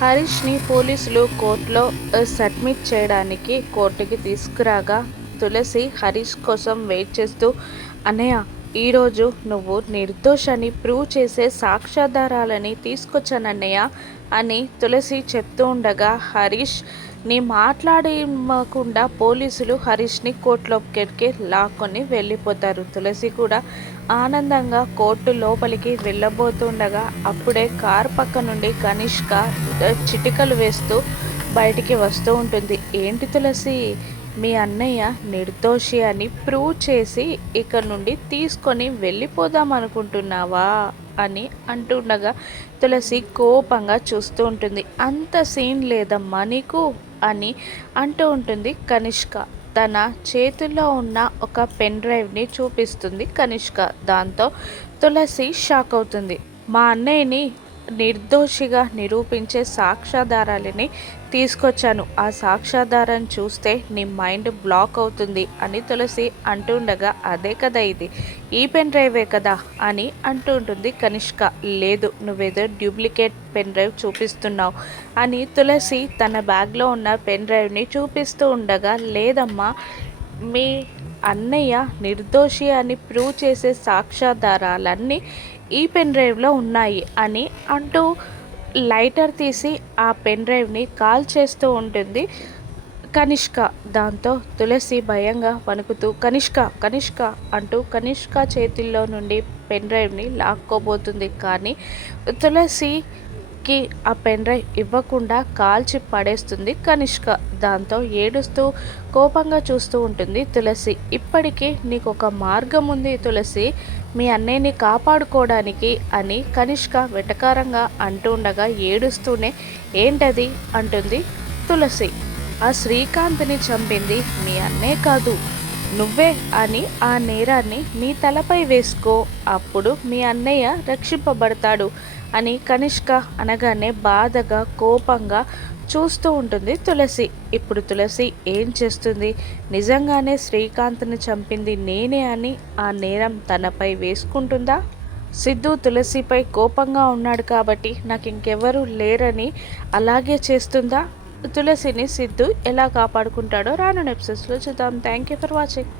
హరీష్ని పోలీసులు కోర్టులో సబ్మిట్ చేయడానికి కోర్టుకి తీసుకురాగా తులసి హరీష్ కోసం వెయిట్ చేస్తూ, అన్నయ్య ఈరోజు నువ్వు నిర్దోషని ప్రూవ్ చేసే సాక్ష్యాధారాలని తీసుకొచ్చానన్నయ్య అని తులసి చెప్తూ ఉండగా హరీష్ ని మాట్లాడకుండా పోలీసులు హరీష్ని కోర్టులోకి లాక్కొని వెళ్ళిపోతారు. తులసి కూడా ఆనందంగా కోర్టు లోపలికి వెళ్ళబోతుండగా అప్పుడే కార్ పక్క నుండి కనిష్క చిటికలు వేస్తూ బయటికి వస్తూ ఉంటుంది. ఏంటి తులసి, మీ అన్నయ్య నిర్దోషి అని ప్రూవ్ చేసి ఇక్కడ నుండి తీసుకొని వెళ్ళిపోదాం అనుకుంటున్నావా అని అంటుండగా తులసి కోపంగా చూస్తూ ఉంటుంది. అంత సీన్ లేదమ్మా నీకు అని అంటూ ఉంటుంది కనిష్క. తన చేతుల్లో ఉన్న ఒక పెన్ డ్రైవ్ని చూపిస్తుంది కనిష్క. దాంతో తులసి షాక్ అవుతుంది. మా అన్నయ్యని నిర్దోషిగా నిరూపించే సాక్ష్యాధారాలని తీసుకొచ్చాను. ఆ సాక్ష్యాధారం చూస్తే నీ మైండ్ బ్లాక్ అవుతుంది అని తులసి అంటుండగా, అదే కదా ఇది, ఈ పెన్ డ్రైవే కదా అని అంటూ ఉంటుంది కనిష్క. లేదు, నువ్వేదో డూప్లికేట్ పెన్ డ్రైవ్ చూపిస్తున్నావు అని తులసి తన బ్యాగ్లో ఉన్న పెన్ డ్రైవ్ని చూపిస్తూ ఉండగా, లేదమ్మా మీ అన్నయ్య నిర్దోషి అని ప్రూవ్ చేసే సాక్ష్యాధారాలన్నీ ఈ పెన్ డ్రైవ్లో ఉన్నాయి అని అంటూ లైటర్ తీసి ఆ పెన్ డ్రైవ్ని కాల్ చేస్తూ ఉంటుంది కనిష్క. దాంతో తులసి భయంగా వణుకుతూ కనిష్క కనిష్క అంటూ కనిష్క చేతుల్లో నుండి పెన్ డ్రైవ్ని లాక్కోబోతుంది. కానీ తులసికి ఆ పెన్ డ్రైవ్ ఇవ్వకుండా కాల్చి పడేస్తుంది కనిష్క. దాంతో ఏడుస్తూ కోపంగా చూస్తూ ఉంటుంది తులసి. ఇప్పటికీ నీకు ఒక మార్గం ఉంది తులసి, మీ అన్నయ్యని కాపాడుకోవడానికి అని కనిష్క వెటకారంగా అంటూ ఉండగా ఏడుస్తూనే, ఏంటది అంటుంది తులసి. ఆ శ్రీకాంత్ని చంపింది మీ అన్నయ్య కాదు, నువ్వే అని ఆ నేరాన్ని నీ తలపై వేసుకో, అప్పుడు మీ అన్నయ్య రక్షింపబడతాడు అని కనిష్క అనగానే బాధగా కోపంగా చూస్తూ ఉంటుంది తులసి. ఇప్పుడు తులసి ఏం చేస్తుంది? నిజంగానే శ్రీకాంత్ని చంపింది నేనే అని ఆ నేరం తనపై వేసుకుంటుందా? సిద్ధు తులసిపై కోపంగా ఉన్నాడు కాబట్టి నాకు ఇంకెవరూ లేరని అలాగే చేస్తుందా? తులసిని సిద్ధు ఎలా కాపాడుకుంటాడో రానున్న ఎపిసోడ్స్లో చూద్దాం. Thank you for watching.